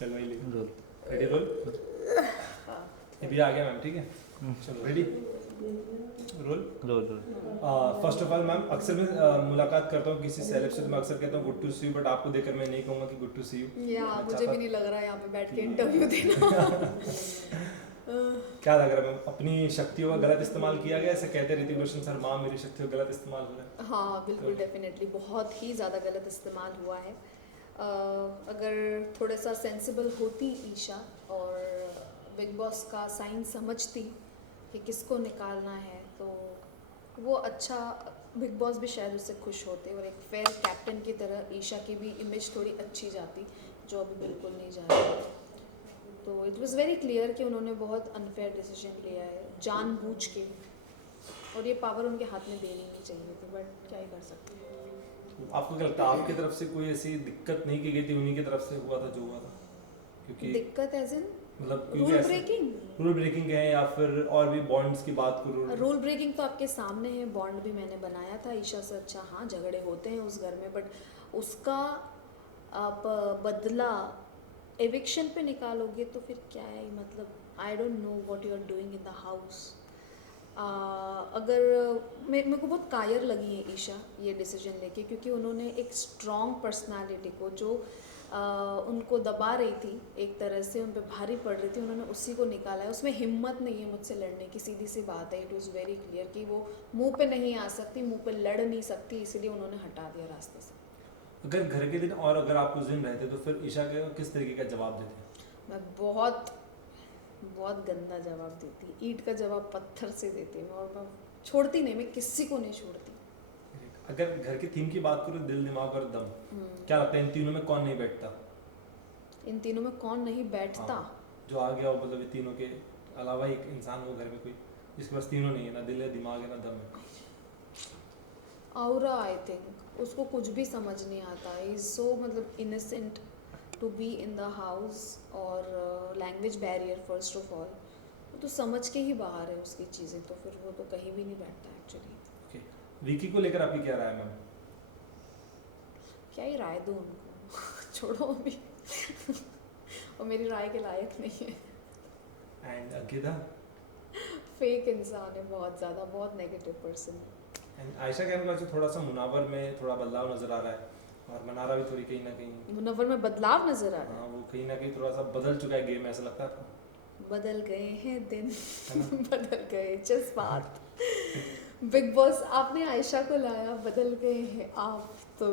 चल वही ले रोल रेडी रोल ये भी आ गया मैम ठीक है चलो ready roll roll roll first of all ma'am अक्सर मैं मुलाकात करता हूँ किसी सेलेब से तो मैं अक्सर कहता हूँ good to see you but आपको देखकर मैं नहीं कहूँगा कि गुड टू सी यू या मैं मुझे चाहता- भी नहीं लग रहा है यहाँ पे बैठ के इंटरव्यू देना क्या लग रहा है मैम अपनी शक्तियों का गलत इस्तेमाल किया गया ऐसे कहते ऋतिक रोशन सर माँ मेरी शक्तियों का गलत इस्तेमाल हो रहा है हाँ बिल्कुल डेफिनेटली बहुत ही ज़्यादा गलत इस्तेमाल हुआ है अगर थोड़ा सा सेंसिबल होती ईशा और बिग बॉस का साइन समझती कि किसको निकालना है तो वो अच्छा बिग बॉस भी शायद उससे खुश होते और एक फेयर कैप्टन की तरह ईशा की भी इमेज थोड़ी अच्छी जाती जो अभी बिल्कुल नहीं जा रही। तो इट वाज वेरी क्लियर कि उन्होंने बहुत अनफेयर डिसीजन लिया है जानबूझ के और ये पावर उनके हाथ में देनी नहीं चाहिए थी बट क्या ही कर सकते हैं। आपको क्या लगता है आपकी तरफ से कोई ऐसी दिक्कत नहीं की गई थी उन्हीं की तरफ से हुआ था जो हुआ था क्योंकि दिक्कत एज इन मतलब रूल ब्रेकिंग रूल ब्रेकिंग है या फिर और भी बॉन्ड्स की बात करो रूल ब्रेकिंग तो आपके सामने है बॉन्ड भी मैंने बनाया था ईशा से अच्छा हाँ झगड़े होते हैं उस घर में बट उसका आप बदला एविक्शन पे निकालोगे तो फिर क्या है मतलब I don't know what you are doing in the house. अगर मेरे को बहुत कायर लगी है ईशा ये डिसीजन लेके क्योंकि उन्होंने एक स्ट्रॉन्ग पर्सनालिटी को जो उनको दबा रही थी एक तरह से उन पर भारी पड़ रही थी उन्होंने उसी को निकाला है उसमें हिम्मत नहीं है मुझसे लड़ने की सीधी सी बात है इट वॉज़ वेरी क्लियर कि वो मुंह पे नहीं आ सकती मुंह पे लड़ नहीं सकती इसीलिए उन्होंने हटा दिया रास्ते से। अगर घर के दिन और अगर आप उस दिन रहते तो फिर ईशा के किस तरीके का जवाब देते मैं बहुत बहुत गंदा जवाब देती ईंट का जवाब पत्थर से देती मैं और मैं छोड़ती नहीं मैं किसी को नहीं छोड़ती। अगर घर की थीम की बात करो दिल दिमाग और दम क्या लगता है इन तीनों में कौन नहीं बैठता इन तीनों में कौन नहीं बैठता जो आ गया हो मतलब इन तीनों के अलावा एक इंसान हो घर में कोई जिसके पास तीनों नहीं है ना दिल है दिमाग है ना दम है औरा आई थिंक उसको कुछ भी समझ नहीं आता इज सो मतलब innocent to be in the house और language barrier first of all वो तो समझ के ही बाहर है उसकी चीज़ें तो फिर वो तो कहीं भी नहीं बैठता एक्चुअली। विकी को लेकर आपकी क्या राय है मैम क्या ही राय दूँ उनको छोड़ो अभी और मेरी राय के लायक नहीं है एंड अंकिता फेक इंसान है बहुत ज़्यादा बहुत नेगेटिव पर्सन है। एंड आयशा कहने का थोड़ा सा मुनावर में थोड़ा बदलाव नजर आ रहा है और मनारा भी थोड़ी कहीं ना कहीं मुनव्वर में बदलाव नजर आ रहा हाँ वो कहीं ना कहीं थोड़ा सा बदल चुका है गेम ऐसा लगता है आपको है बदल गए हैं दिन है ना? बदल गए जज्बात बिग बॉस आपने आयशा को लाया बदल गए हैं आप तो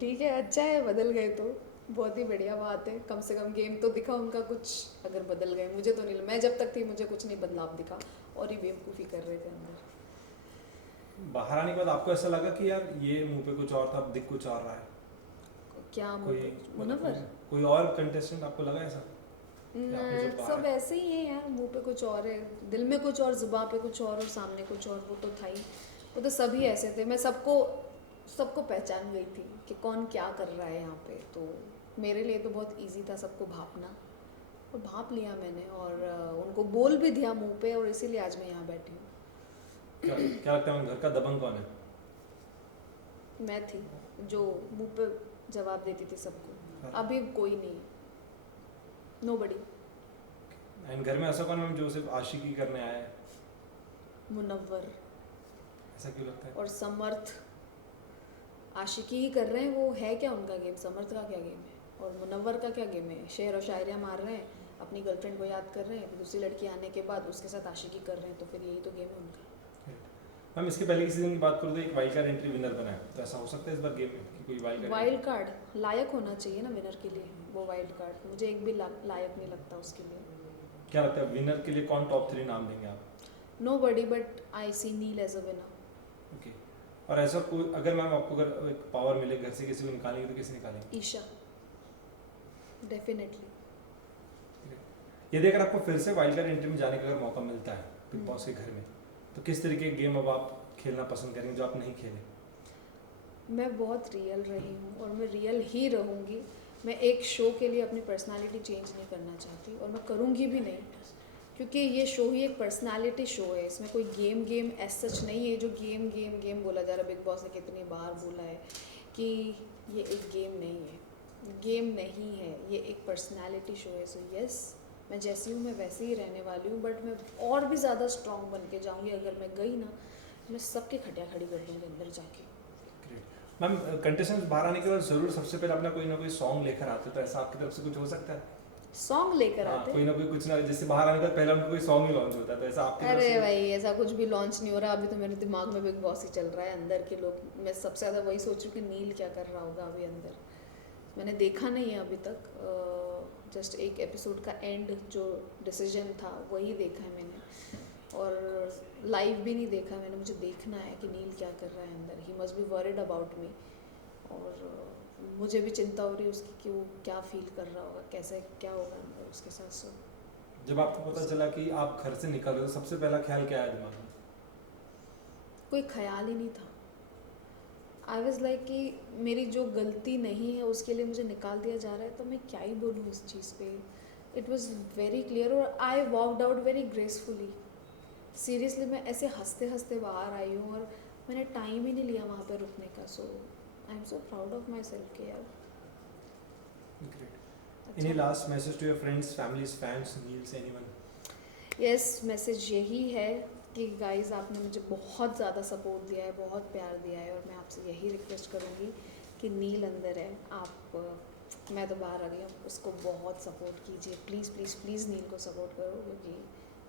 ठीक है अच्छा है बदल गए तो बहुत ही बढ़िया बात है कम से कम गेम तो दिखा उनका कुछ अगर बदल गए मुझे तो नहीं मैं जब तक थी मुझे कुछ नहीं बदलाव दिखा और ही बेवकूफ़ी कर रहे थे अंदर। बाहर आने के बाद आपको ऐसा लगा कि यार ये मुंह पे कुछ और था अब दिख कुछ और रहा है क्या कोई मुनव्वर कोई और कंटेस्टेंट आपको लगा ऐसा आपने जो सब ऐसे ही है यार मुंह पे कुछ और है दिल में कुछ और जुबान पे कुछ और सामने कुछ और वो तो था ही वो तो सभी ऐसे थे मैं सबको पहचान गई थी कि कौन क्या कर रहा है यहाँ पे तो मेरे लिए तो बहुत इजी था सबको भापना और भाप लिया मैंने और उनको बोल भी दिया मुंह पे और इसीलिए आज मैं यहाँ बैठी हूँ। क्या लगता है घर का दबंग कौन है मैं थी जो मुंह पे जवाब देती थी सबको अभी कोई नहीं नोबडी। एंड घर में ऐसा कौन है जो सिर्फ आशिकी करने आया है मुनव्वर ऐसा क्यों लगता है और समर्थ आशिकी ही कर रहे हैं वो है क्या उनका गेम समर्थ का क्या गेम है और मुनव्वर का क्या गेम है शेर और शायरियाँ मार रहे हैं अपनी गर्लफ्रेंड को याद कर रहे हैं दूसरी लड़की आने के बाद उसके साथ आशिकी कर रहे हैं तो फिर यही तो गेम है उनका। मैम इसके पहले की सीजन की बात करूँ तो एक वाइल्ड कार्ड एंट्री विनर बना है तो ऐसा हो सकता है इस बार गेम में कि कोई वाइल्ड कार्ड लायक होना चाहिए ना विनर के लिए वो वाइल्ड कार्ड मुझे एक भी लायक नहीं लगता उसके लिए। क्या लगता है विनर के लिए कौन टॉप 3 नाम देंगे आप nobody but I see Neil as a winner. Okay और ऐसा कोई अगर मैम आपको अगर एक पावर मिले घर से किसी को निकालेंगे तो किसे निकालेंगे ईशा डेफिनेटली। यदि अगर आपको फिर से वाइल्ड कार्ड एंट्री में जाने का अगर मौका मिलता है बिग बॉस के घर में तो किस तरीके के गेम अब आप खेलना पसंद करेंगे जो आप नहीं खेले। मैं बहुत रियल रही हूँ और मैं रियल ही रहूँगी मैं एक शो के लिए अपनी पर्सनालिटी चेंज नहीं करना चाहती और मैं करूँगी भी नहीं क्योंकि ये शो ही एक पर्सनालिटी शो है इसमें कोई गेम एज सच नहीं है जो गेम बोला जा रहा है बिग बॉस ने कितनी बार बोला है कि ये एक गेम नहीं है गेम नहीं है, ये एक पर्सनालिटी शो है। सो यस, मैं जैसी हूँ मैं वैसे ही रहने वाली हूँ, बट मैं और भी ज़्यादा स्ट्रॉन्ग बन के जाऊँगी। अगर मैं गई ना, मैं सबके खटिया खड़ी कर दूँगी अंदर जाके। मैम कंटेस्टेंट्स बाहर आने के बाद जरूर सबसे पहले अपना कोई ना कोई सॉन्ग लेकर आते, तो ऐसा आपकी तरफ से कुछ हो सकता है? सॉन्ग लेकर हाँ, आते? कोई ना कोई कुछ ना, जैसे बाहर आने के बाद पहला उनका कोई सॉन्ग ही लॉन्च होता है, तो ऐसा आपकी तरफ अरे से? भाई, ऐसा कुछ भी लॉन्च नहीं हो रहा अभी। तो मेरे दिमाग में बिग बॉस ही चल रहा है, अंदर के लोग। मैं सबसे ज़्यादा वही सोच रही हूँ कि नील क्या कर रहा होगा अभी अंदर। मैंने देखा नहीं है अभी तक, जस्ट एक एपिसोड का एंड जो डिसीजन था वही देखा है मैंने, और लाइव भी नहीं देखा मैंने। मुझे देखना है कि नील क्या कर रहा है अंदर। He must be worried about me, और मुझे भी चिंता हो रही है उसकी कि वो क्या फील कर रहा होगा, कैसे क्या होगा अंदर उसके साथ। सो जब आपको पता चला कि आप घर से निकल रहे हो, तो सबसे पहला ख्याल क्या आया दिमाग में? कोई ख्याल ही नहीं था। आई वॉज लाइक कि मेरी जो गलती नहीं है उसके लिए मुझे निकाल दिया जा रहा है, तो मैं क्या ही बोलूँ इस चीज़ पे। इट वॉज वेरी क्लियर, और I walked out very gracefully. Seriously मैं ऐसे हंसते हंसते बाहर आई हूँ, और मैंने टाइम ही नहीं लिया वहाँ पे रुकने का। So I am so proud of myself कि यार। Great. Any last message to your friends, families, fans, Niels, anyone? Yes, message यही है कि गाइस, आपने मुझे बहुत ज़्यादा सपोर्ट दिया है, बहुत प्यार दिया है, और मैं आपसे यही रिक्वेस्ट करूँगी कि नील अंदर है, आप मैं तो बाहर आ गई हूँ, उसको बहुत सपोर्ट कीजिए। प्लीज़ प्लीज़ प्लीज़ नील को सपोर्ट करो, क्योंकि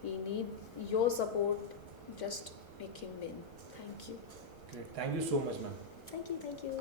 he need your support. Just make him win. Thank you. Great. Thank you so much, ma'am. Thank you.